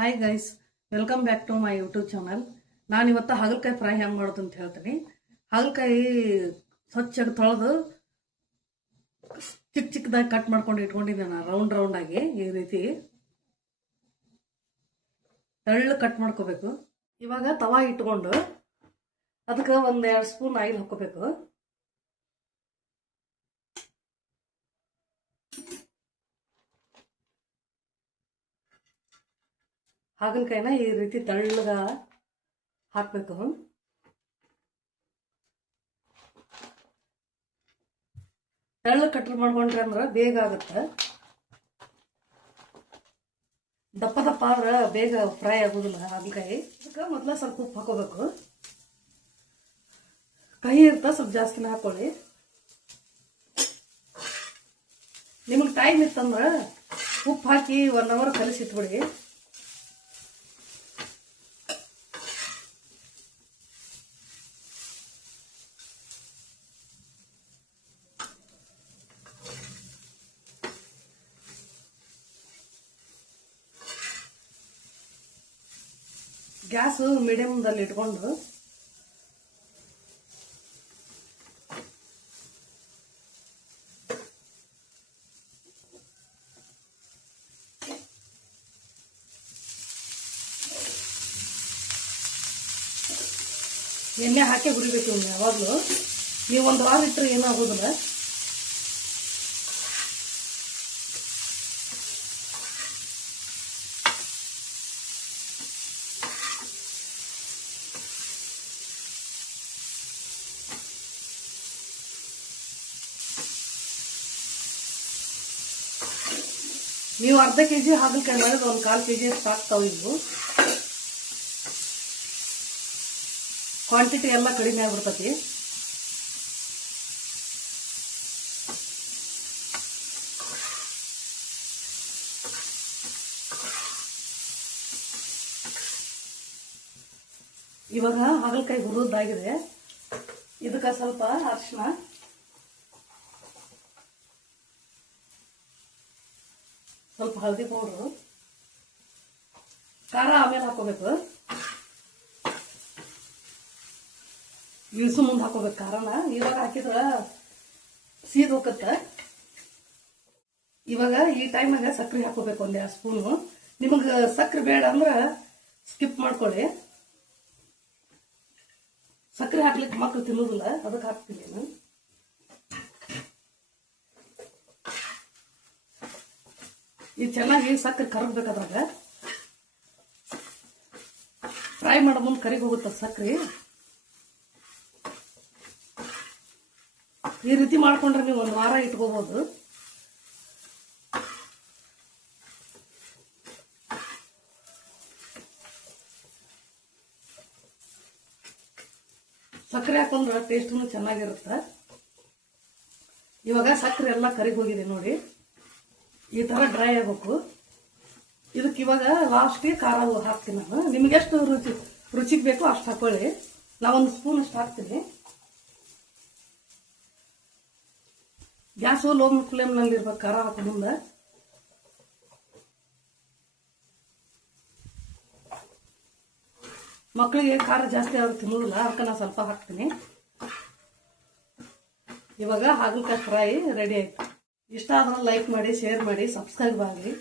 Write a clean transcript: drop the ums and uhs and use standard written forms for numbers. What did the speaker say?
Hi guys, welcome back to my YouTube channel. ನಾನು ಇವತ್ತು ಹಾಗಲಕಾಯಿ ಫ್ರೈ ಹೆಂಗೆ ಮಾಡೋದು ಅಂತ ಹೇಳ್ತೀನಿ. ಹಾಗಲಕಾಯಿ ಸ್ವಚ್ಛಗೆ ತೊಳೆದು ಚಿಕ್ಕ ಚಿಕ್ಕದಾಗಿ ಕಟ್ ಮಾಡ್ಕೊಂಡು ಇಟ್ಕೊಂಡಿದ್ದೆ ನಾನು, ರೌಂಡ್ ರೌಂಡಾಗಿ ಈ ರೀತಿ ಎಳ್ಳು ಕಟ್ ಮಾಡ್ಕೋಬೇಕು. ಇವಾಗ ತವಾ ಇಟ್ಕೊಂಡು ಅದಕ್ಕೆ 1-2 ಸ್ಪೂನ್ ಆಯಿಲ್ ಹಾಕೋಬೇಕು. ಹಾಗಲಕಾಯಿನ ಈ ರೀತಿ ತೆಳ್ಳಗ ಹಾಕಬೇಕು. ತೆಳ್ಳ ಕಟ್ ಮಾಡ್ಕೊಂಡ್ರೆ ಅಂದ್ರೆ ಬೇಗ ಆಗುತ್ತೆ. ದಪ್ಪ ದಪ್ಪ ಆದ್ರೆ ಬೇಗ ಫ್ರೈ ಆಗೋದಿಲ್ಲ ಹಾಗಲಕಾಯಿ. ಅದಕ್ಕೆ ಮೊದಲ ಸ್ವಲ್ಪ ಉಪ್ಪು ಹಾಕೋಬೇಕು. ಕಹಿ ಇರ್ತಾ ಸ್ವಲ್ಪ ಜಾಸ್ತಿನ ಹಾಕೊಳ್ಳಿ. ನಿಮಗೆ ಟೈಮ್ ಇತ್ತಂದ್ರೆ ಉಪ್ಪು ಹಾಕಿ 1 ಅವರ್ ಕಲಿಸಿಟ್ಬಿಡಿ. ಗ್ಯಾಸು ಮೀಡಿಯಮ್ದಲ್ಲಿ ಇಟ್ಕೊಂಡು ಎಣ್ಣೆ ಹಾಕಿ ಹುರಿಬೇಕು. ಯಾವಾಗಲೂ ನೀವು 1 ವಾರ ಇಟ್ಟರೆ ಏನಾಗೋದಿಲ್ಲ. ನೀವು ಅರ್ಧ ಕೆಜಿ ಹಾಗಲಕಾಯಿ ಮಾಡಿದ್ರೆ 1/4 ಕೆಜಿ ಅಷ್ಟು ಆಗ್ತಾವೆ. ಇವು ಕ್ವಾಂಟಿಟಿ ಎಲ್ಲ ಕಡಿಮೆ ಆಗ್ಬಿಡ್ತತಿ. ಇವಾಗ ಹಾಗಲಕಾಯಿ ಹುರಿದಾಗಿದೆ. ಇದಕ್ಕೆ ಸ್ವಲ್ಪ ಅರಿಶಿನ, ಸ್ವಲ್ಪ ಹಳದಿ ಪೌಡ್ರು, ಖಾರ ಆಮೇಲೆ ಹಾಕೋಬೇಕು. ಇಳಿಸು ಮುಂದೆ ಹಾಕೋಬೇಕು ಖಾರನ. ಇವಾಗ ಹಾಕಿದ್ರೆ ಸೀದ್ ಹೋಗತ್ತೆ. ಇವಾಗ ಈ ಟೈಮಾಗ ಸಕ್ಕರೆ ಹಾಕೋಬೇಕು 1-2 ಸ್ಪೂನು. ನಿಮಗೆ ಸಕ್ಕರೆ ಬೇಡ ಅಂದ್ರೆ ಸ್ಕಿಪ್ ಮಾಡ್ಕೊಳ್ಳಿ. ಸಕ್ಕರೆ ಹಾಕ್ಲಿಕ್ಕೆ ಮಕ್ಕಳು ತಿನ್ನೋದಿಲ್ಲ, ಅದಕ್ಕೆ ಹಾಕ್ತೀನಿ ನಾನು. ಇದು ಚೆನ್ನಾಗಿ ಸಕ್ಕರೆ ಕರಗಬೇಕಾದಾಗ ಫ್ರೈ ಮಾಡೋ ಮುಂದೆ ಕರಿಗ ಹೋಗುತ್ತೆ ಸಕ್ಕರೆ. ಈ ರೀತಿ ಮಾಡ್ಕೊಂಡ್ರೆ ನೀವು 1 ವಾರ ಇಟ್ಕೋಬಹುದು. ಸಕ್ಕರೆ ಹಾಕೊಂಡ್ರೆ ಟೇಸ್ಟೂ ಚೆನ್ನಾಗಿರುತ್ತೆ. ಇವಾಗ ಸಕ್ಕರೆ ಎಲ್ಲ ಕರಿಗ ಹೋಗಿದೆ ನೋಡಿ. ಈ ತರ ಡ್ರೈ ಆಗಬೇಕು. ಇದಕ್ಕೆ ಇವಾಗ ಲಾಸ್ಟ್ಗೆ ಖಾರ ಹಾಕ್ತೀನಿ ನಾನು. ನಿಮ್ಗೆ ಎಷ್ಟು ರುಚಿಗೆ ಬೇಕೋ ಅಷ್ಟು ಹಾಕೊಳ್ಳಿ. ನಾ 1 ಸ್ಪೂನ್ ಅಷ್ಟು ಹಾಕ್ತೀನಿ. ಗ್ಯಾಸು ಲೋ ಫ್ಲೇಮ್ನಲ್ಲಿ ಇರ್ಬೇಕು ಖಾರ ಹಾಕೋ ಮುಂದೆ. ಮಕ್ಕಳಿಗೆ ಖಾರ ಜಾಸ್ತಿ ಆದ್ರೆ ತಿನ್ನೋದಿಲ್ಲ, ಅದಕ್ಕೆ ನಾನು ಸ್ವಲ್ಪ ಹಾಕ್ತೀನಿ. ಇವಾಗ ಹಾಗಲಕಾಯಿ ಫ್ರೈ ರೆಡಿ ಆಯ್ತು. ಇಷ್ಟ ಆದ್ರೆ ಲೈಕ್ ಮಾಡಿ, ಶೇರ್ ಮಾಡಿ, ಸಬ್ಸ್ಕ್ರೈಬ್ ಆಗಲಿ.